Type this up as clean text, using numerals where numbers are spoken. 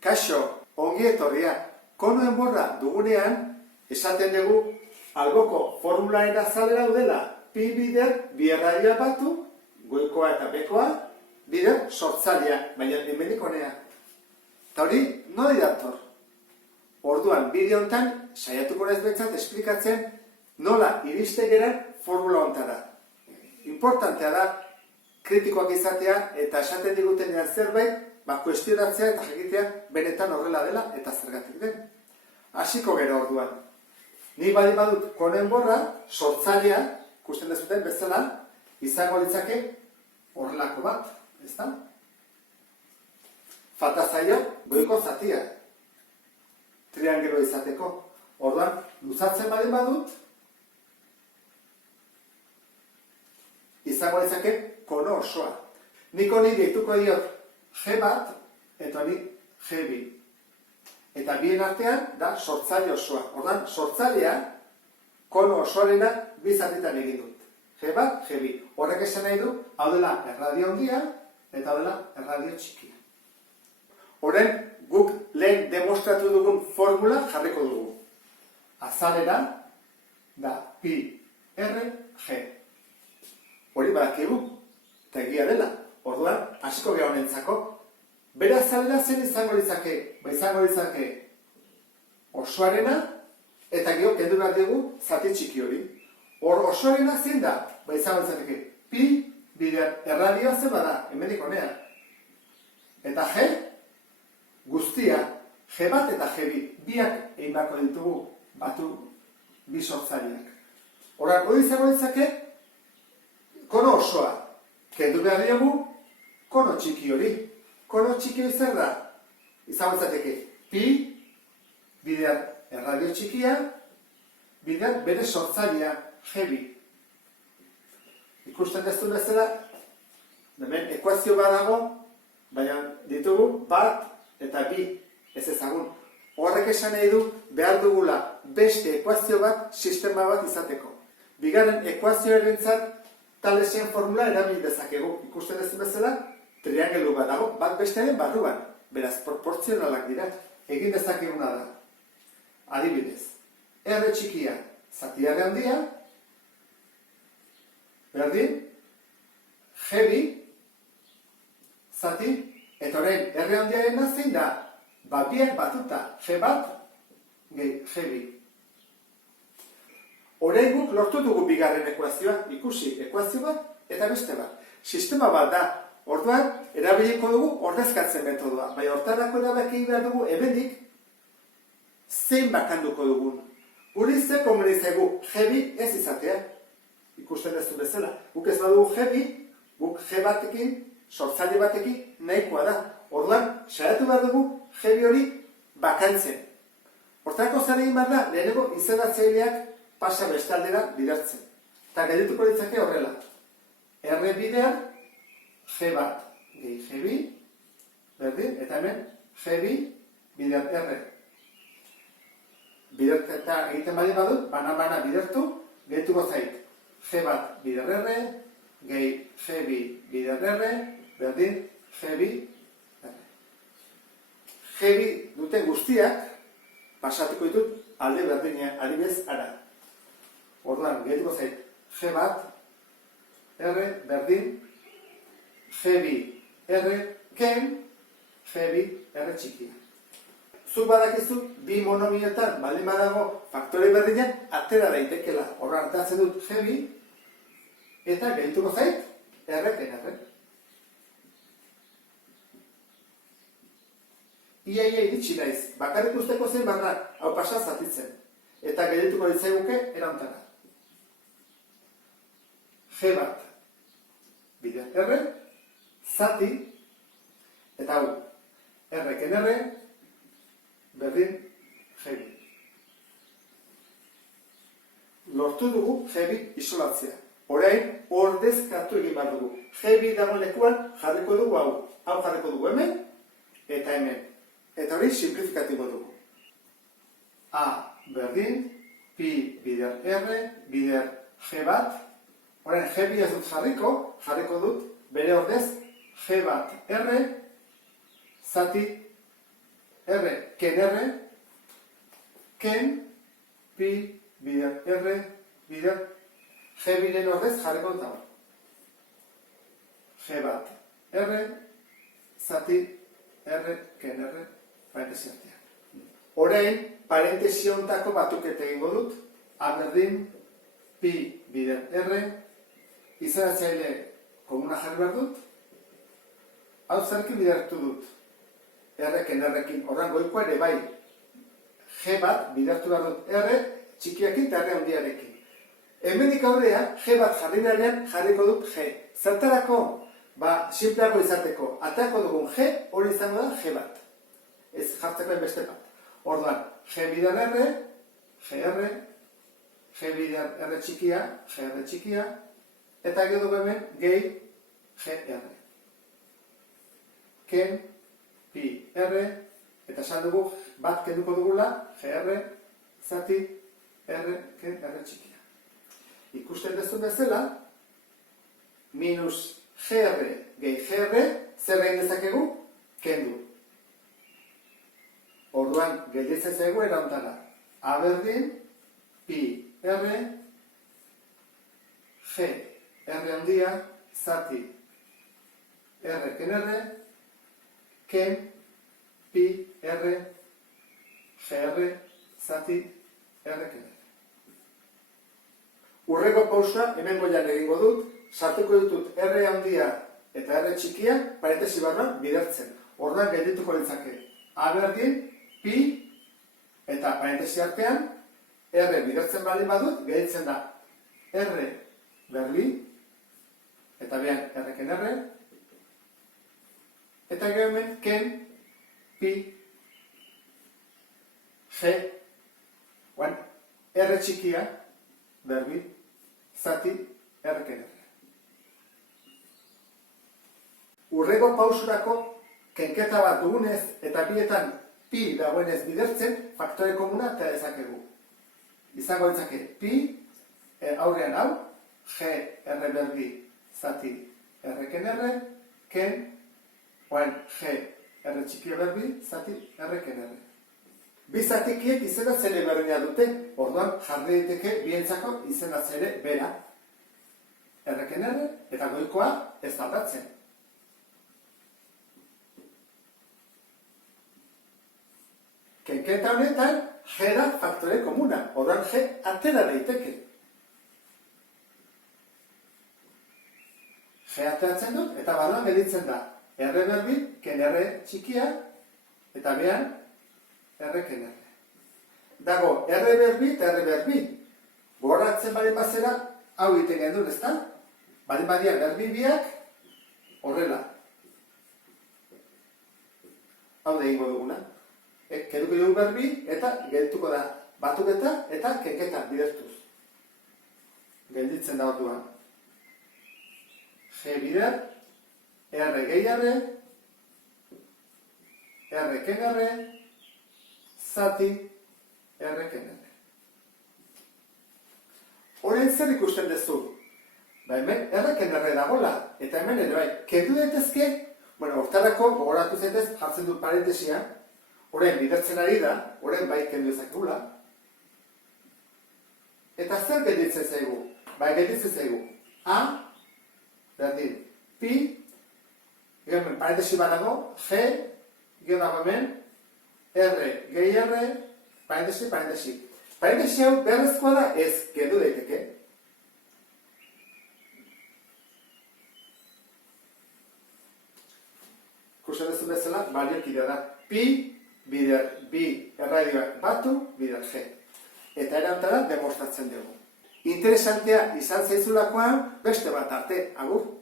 Kaixo, ongi etorria. Kono enborra dugunean, esaten dugu alboko formularen azalera udela. Pi bider, bi erradioa batu, goikoa eta bekoa, bider sortzailea, baina hemendik honea. Eta hori, nodi dator? Orduan, bideo honetan, saiatuko naiz behintzat esplikatzen nola iriste garen formula honetara. Importantea da, kritikoak izatea eta esaten digutenean zerbait, kuestionatzea eta jakitea benetan horrela dela eta zergatik den. Hasiko gero orduan. Nik badut kono enborra, sortzailea, ikusten dezuten bezala, izango litzake horrelako bat, ezta? Falta zaio goiko zatia. Triangelo izateko. Orduan, luzatzen badut, izango litzake kono osoa. Nik honi deituko diot G bat, eta honi G bi. Eta bien artean da sortzaile osoa. Ordan, sortzailea kono osoarena bi zatitan egin dut. G bat, G bi. Horrek esan nahi du, hau dela erradio handia, eta hau dela erradio txikia. Horren, guk lehen demostratu dugun formula jarriko dugu. Azalera da pi R G. Hori badakigu, eta egia dela. Orduan, hasiko gara honentzako, bere azalera zen izango litzake, izango litzake osoarena, eta gero kendu behar dugu zati txiki hori. Hor osoarena zein da, izango litzake pi bider erradioa zen bada, hemendik honea. Eta G, guztia, G bat eta G bi, biak egin bako ditugu batu bi sortzaileak. Horak, hori izango litzake kono osoa, kendu behar dugu kono txiki hori. Kono txiki hori zer da? Izango litzateke pi, bider erradio txikia, bider bere sortzailea, G bi. Ikusten dezun bezala, hemen ekuazio bat dago, baina ditugu bat eta bi ez ezagun. Horrek esan nahi du behar dugula beste ekuazio bat, sistema bat izateko. Bigarren ekuazioarentzat talesien formula erabili dezakegu. Ikusten dezun bezala, triangelu bat dago, bat bestearen barruan. Beraz, proportzionalak dira. Egin dezakeguna da. Adibidez, R txikia, zatiare handia, berdin, G bi, zati, eta orain, R handiaren zein da, biak batuta, G bat, G bi. Orain guk lortu dugu bigarren ekuazioa, ikusi, ekuazio bat eta beste bat. Sistema bat da, orduan, erabiliko dugu ordezkatzen metodoa. Baina hortarako erabaki behar dugu, hemendik, zein bakanduko dugun. Guri ze komeni zaigu, G bi ez izatea. Ikusten dezu bezala. Guk ez badugu G bi, guk G batekin, sortzaile batekin, nahikoa da. Orduan, saiatu behar dugu, G bi hori bakantzen. Hortarako zer egin behar da, lehenengo izenatzaileak pasa bestaldera bidertzen. Eta geldituko litzake horrela. R bider, G bat gehi G bi, berdin, eta hemen G bi bider R. Biderketa egiten bali badut, bana bidertu, gehituko zait. G bat bider R, gehi G bi bider R, berdin, G bi R. G bi duten guztiak, pasatuko ditut alde berdina, adibidez ara. Orduan, gehituko zait, G bat, R, berdin, G bi, R, ken, G bi, R txikia. Zuk badakizu, bi monomioetan, baldin badago, faktore berdinak, atera daitekela. Horra hartatzen dut G bi, eta gehituko zait, R, ken, R. Ia iritsi naiz, bakarrik usteko zen barra, hau pasa zatitzen. Eta gehituko ditzaiguke, erantara. G bat, bider R, zati, eta hau, R ken R, berdin, G bi. Lortu dugu G bi isolatzea. Orain, ordezkatu egin behar dugu. G bi dagoen lekuan jarriko dugu hau. Hau jarriko dugu hemen, eta hemen. Eta hori simplifikatibo dugu. A, berdin, pi bider R, bider G bat, Orain, G bi ez dut jarriko dut, bere ordez, G bat R, zati R, ken R, ken, pi, bider, R, bider, G biren ordez jarriko dut hau. G bat, R, zati, R, ken R, parentesi artean. Orain, parentesi hontako batukete egingo dut, A berdin, pi bider R, izanatzaile komuna jarri behar dut, hau zerkin bidertu dut, R-ken R-kin, horren goikoa ere bai, G bat bidertu behar dut, R txikiakin eta R handiarekin. Hemendik aurrean, G bat jarri beharrean jarriko dut G. Zertarako, simpleago izateko, ateako dugun G, hori izango da G bat. Ez jartzeko beste bat. Orduan, G bider R, GR, G bider R txikia, GR txikia, eta gero dugu hemen gehi GR. Ken, pi, R, eta esan dugu bat kenduko dugula, GR, zati, R, ken, R txikia. Ikusten dezun bezala, minus GR gehi GR, zer egin dezakegu? Kendu. Orduan, gelditzen zaigu erantara. A berdin, pi, R, G, R handia, zati, R, ken R, ken, pi, R, GR, zati, R, ken R. Urreko pausa, hemen goian egingo dut, sartuko ditut R handia eta R txikia, parentesi barruan bidertzen. Orduan geldituko litzake. A berdin, pi, eta parentesi artean, R bidertzen baldin badut, gelditzen da. R berbi, eta behan R ken R, eta gero hemen ken, pi, G, R txikia, berbi, zati, R ken R. Urrego pausurako kenketa bat dugunez eta bietan pi dagoenez bidertzen, faktore komuna eta dezakegu. Izango ditzake pi, aurrean hau, G, R berbi, zati, R ken R, ken, G, R txikia berbi, zati, R ken R. Bi zatikiek izendatzele berdina dute, orduan jarri daiteke bientzako izendatzele bera. R ken R, eta goikoa ez aldatzen. Kenketa honetan, G da faktore komuna, orduan G atera daiteke. G ateratzen dut, eta barruan gelditzen da. R berbi, ken R txikia, eta behan, R ken R. Dago, R berbi eta R berbi. Gogoratzen bali bazera, hau egiten gendun, ezta? Bali badia berbi biak, horrela. Hau da egingo duguna. Kenduko dugu berbi, eta geldituko da batuketa eta kenketa bidertuz. Gelditzen da orduan. G bider, R gehi R, R ken R, zati, R ken R. Horren zer ikusten duzu? Hemen R ken R dagoela, eta hemen ere bai, kendu daitezke, hortarako gogoratu zaitez jartzen dut parentesia, horren bidertzen ari da, horren bai kendu ezakegula. Eta zer gelditzen zaigu? Gelditzen zaigu A, berdin, pi, gero hemen parentesi banago, G, gero dago hemen, R, gehi R, parentesi, parentesi. Parentesi hau beharrezkoa da ez, kendu daiteke. Ikusten duzu bezala, baliokidea da. Pi, bider, bi erradioak batu, bider G. Eta erantara demostratzen dugu. Interesantea izan zaizulakoan, beste bat arte, agur.